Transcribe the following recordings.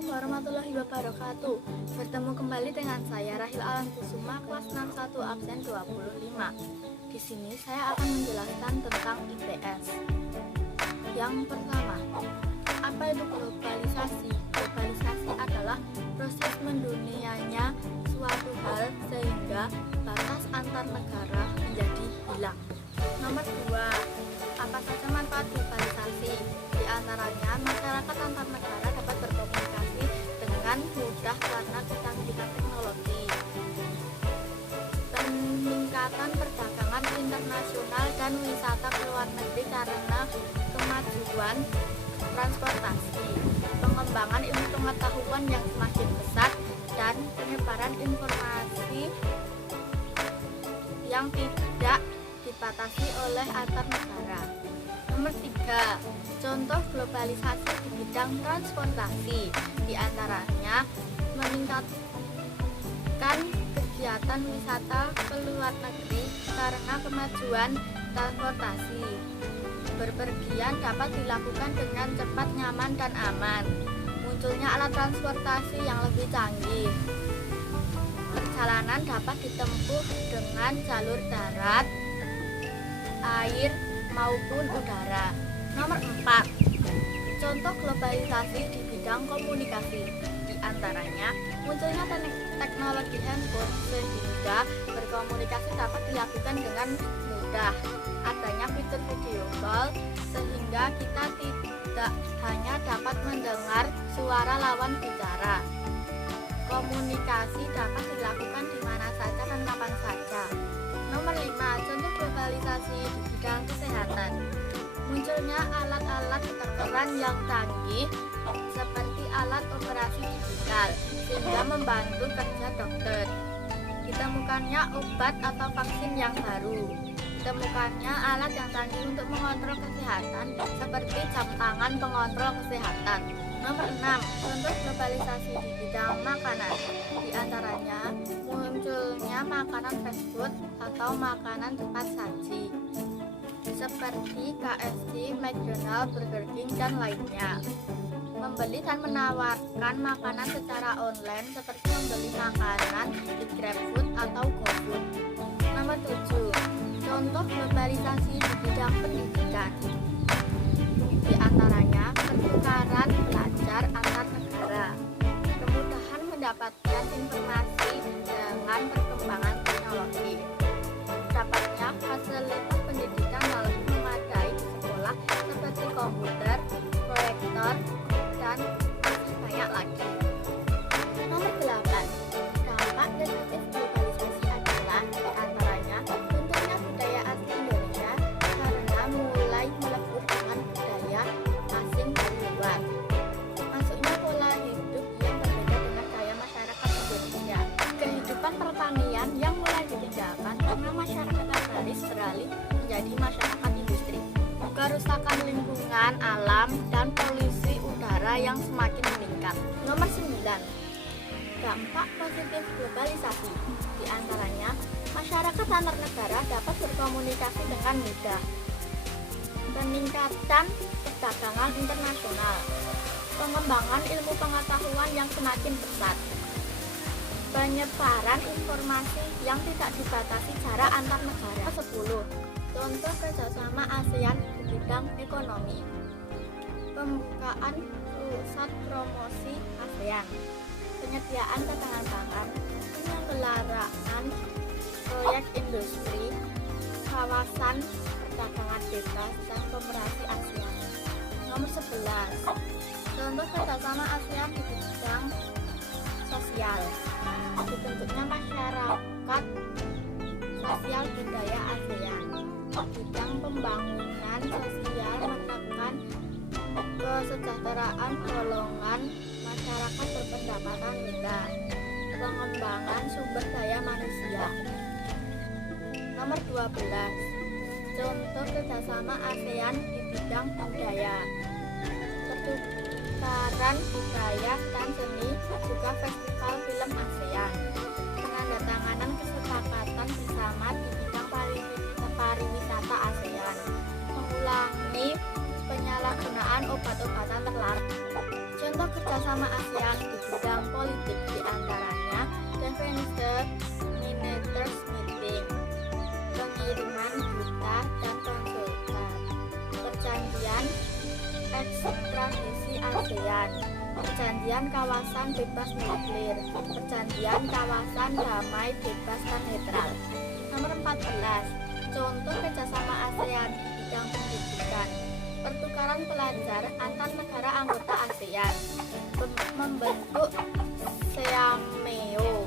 Assalamualaikum warahmatullahi wabarakatuh. Bertemu kembali dengan saya Rahil Alam Kusuma, kelas 61 absen 25. Di sini saya akan menjelaskan tentang IPS. Yang pertama, apa itu globalisasi? Globalisasi adalah proses mendunianya suatu hal sehingga batas antar negara menjadi hilang. Nomor 2, apa saja manfaat globalisasi? Di antaranya, masyarakat antar negara dapat berkomunikasi dengan mudah karena kecanggihan teknologi. Peningkatan perdagangan internasional dan wisata ke luar negeri karena kemajuan transportasi. Pengembangan ilmu pengetahuan yang semakin besar dan penyebaran informasi yang tidak dibatasi oleh antar negara. Nomor 3, contoh globalisasi di bidang transportasi, di antaranya meningkatkan kegiatan wisata ke luar negeri karena kemajuan transportasi. Berpergian dapat dilakukan dengan cepat, nyaman, dan aman. Munculnya alat transportasi yang lebih canggih. Perjalanan dapat ditempuh dengan jalur darat, air, maupun udara. Nomor 4, contoh globalisasi di bidang komunikasi, di antaranya munculnya teknologi handphone sehingga berkomunikasi dapat dilakukan dengan mudah. Adanya fitur video call sehingga kita tidak hanya dapat mendengar suara lawan bicara. Komunikasi dapat dilakukan di mana saja dan kapan saja. Nomor 5, contoh globalisasi di bidang kesehatan. Munculnya alat-alat kedokteran yang canggih seperti alat operasi digital sehingga membantu kerja dokter. Ditemukannya obat atau vaksin yang baru. Ditemukannya alat yang canggih untuk mengontrol kesehatan seperti jam tangan pengontrol kesehatan. Nomor 6, contoh globalisasi di bidang makanan. Di antaranya munculnya makanan fast food atau makanan cepat saji seperti KFC, McDonald's, Burger King, dan lainnya. Membeli dan menawarkan makanan secara online seperti membeli makanan di GrabFood atau GoFood. Nomor 7, contoh globalisasi di bidang pendidikan. Di antaranya pertukaran pelajar antar negara, kemudahan mendapatkan informasi dengan perkembangan teknologi, dapatnya fasilitas pendidikan yang lebih memadai di sekolah seperti komputer, proyektor, dan masih banyak lagi. Nomor 8, dampak negatif globalisasi adalah di antaranya tentunya budaya asli Indonesia karena mulai melebur dengan budaya asing dari luar. Masuknya pola hidup yang berbeda dengan gaya masyarakat Indonesia. Kehidupan pertanian yang mulai ditinggalkan karena masyarakat agraris beralih menjadi masyarakat industri. Kerusakan lingkungan alam dan polusi udara yang semakin meningkat. Nomor 9, dampak positif globalisasi. Di antaranya, masyarakat antar negara dapat berkomunikasi dengan mudah. Peningkatan perdagangan internasional. Pengembangan ilmu pengetahuan yang semakin pesat. Penyebaran informasi yang tidak dibatasi jarak antar negara. 10, contoh kerjasama ASEAN di bidang ekonomi. Pembukaan pusat promosi ASEAN, penyediaan cadangan pangan, penyelenggaraan proyek industri, kawasan perdagangan bebas, dan koperasi ASEAN. Nomor 11, contoh kerjasama ASEAN di bidang sosial. Dibentuknya masyarakat sosial budaya ASEAN. Bidang pembangunan sosial menekan kesejahteraan golongan masyarakat berpendapatan rendah. Pengembangan sumber daya manusia. Nomor 12, contoh kerjasama ASEAN di bidang budaya. Pertukaran budaya dan seni, juga festival film ASEAN. Penandatanganan kesepakatan bersama di bidang pariwisata ASEAN. Mengulangi penyalahgunaan obat-obatan terlarang. Contoh kerjasama ASEAN di bidang politik diantaranya Defense Ministers Meeting, pengiriman berita dan konsultan, perjanjian ekstradisi ASEAN, perjanjian kawasan bebas nuklir, perjanjian kawasan damai bebas dan netral. Nomor 14. Contoh kerjasama ASEAN di bidang pendidikan, pertukaran pelajar antar negara anggota ASEAN, membentuk SEAMEO,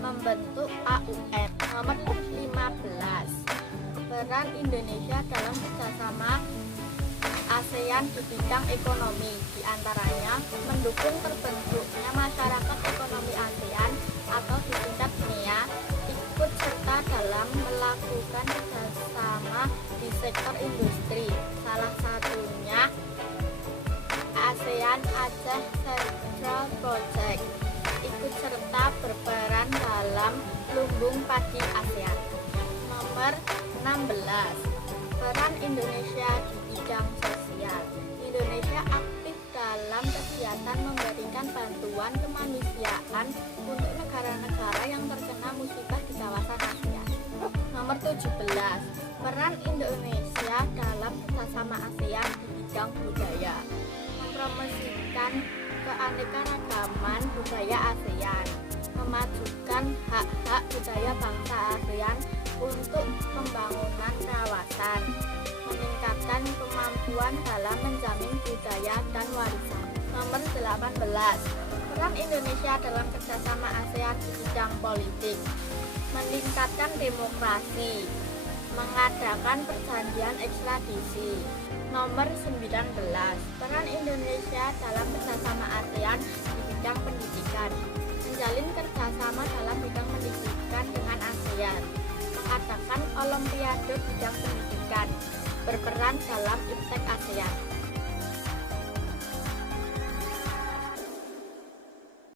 membentuk AUM. Nomor 15. Peran Indonesia dalam kerjasama ASEAN di bidang ekonomi, diantaranya mendukung terbentuknya masyarakat ekonomi ASEAN atau disingkat MEA, ikut serta dalam melakukan kerjasama di sektor industri, salah satunya ASEAN Aceh Central Project, ikut serta berperan dalam lumbung padi ASEAN. Nomor 16. Peran Indonesia di bidang sosial. Indonesia aktif dalam kegiatan memberikan bantuan kemanusiaan untuk negara-negara yang terkena musibah di kawasan ASEAN. Nomor 17. Peran Indonesia dalam kerjasama ASEAN di bidang budaya, mempromosikan keanekaragaman budaya ASEAN, memajukan hak-hak budaya bangsa ASEAN untuk pembangunan kawasan, meningkatkan kemampuan dalam menjamin budaya dan warisan. Nomor 18. Peran Indonesia dalam kerjasama ASEAN di bidang politik, meningkatkan demokrasi, mengadakan perjanjian ekstradisi. Nomor 19. Peran Indonesia dalam kerjasama ASEAN di bidang pendidikan, menjalin kerjasama dalam bidang pendidikan dengan ASEAN, mengadakan olimpiade bidang pendidikan, berperan dalam IPTEK ASEAN.